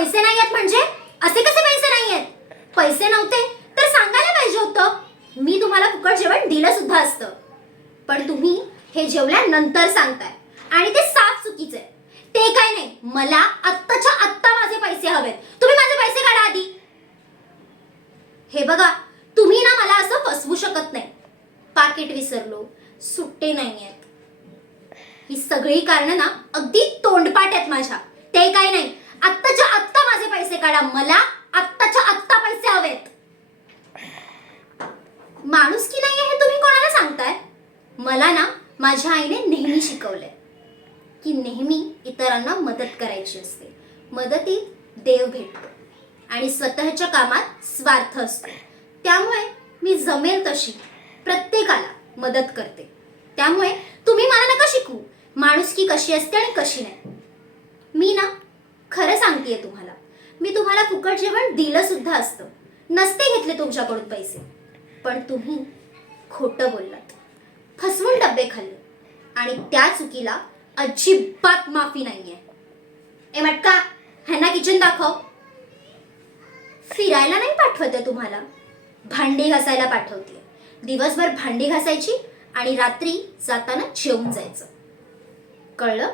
पैसे नाही आहेत म्हणजे? असे कसे पैसे नाही आहेत? पैसे नव्हते तर सांगायला पाहिजे होतं. मी तुम्हाला फुकट जेवण दिलं सुद्धा असतं. पण तुम्ही हे जेवल्यानंतर सांगताय आणि ते साफ चुकीचं आहे. ते काय नाही, मला आत्ताच्या आत्ता माझे पैसे हवेत. तुम्ही माझे पैसे काढा आधी. हे बघा, तुम्ही ना मला असं फसवू शकत नाही. पाकिट विसरलो, सुट्टे नाहीयेत, ही सगळी कारण ना अगदी तोंडपाठ आहेत माझ्या. ते काय नाही, आत्ताच्या आत्ता माझे पैसे काढा. मला आत्ताच्या आत्ता पैसे हवेत. माणुसकी नाहीये हे तुम्ही कोणाला सांगताय? मला ना माझ्या आईने नेहमी शिकवलंय की नेहमी इतरांना मदत करायची असते. मदतीत देव भेटतो आणि स्वतःच्या कामात स्वार्थ असतो. त्यामुळे मी जमेल तशी प्रत्येकाला मदत करते. त्यामुळे तुम्ही मला नका शिकवू माणुसकी कशी असते आणि कशी नाही. मी ना खरं सांगतेय तुम्हाला, मी तुम्हाला फुकट जेवण दिलं सुद्धा असतं, नसते घेतले तुमच्याकडून पैसे. पण तुम्ही खोटं बोललात, फसवून डब्बे खाल्ले आणि त्या चुकीला अजिबात माफी नाहीये. ए मटका, ह्यांना किचन दाखव. फिरायला नाही पाठवते तुम्हाला, भांडी घासायला पाठवते. दिवसभर भांडी घासायची आणि रात्री जाताना जेवून जायचं. कळलं?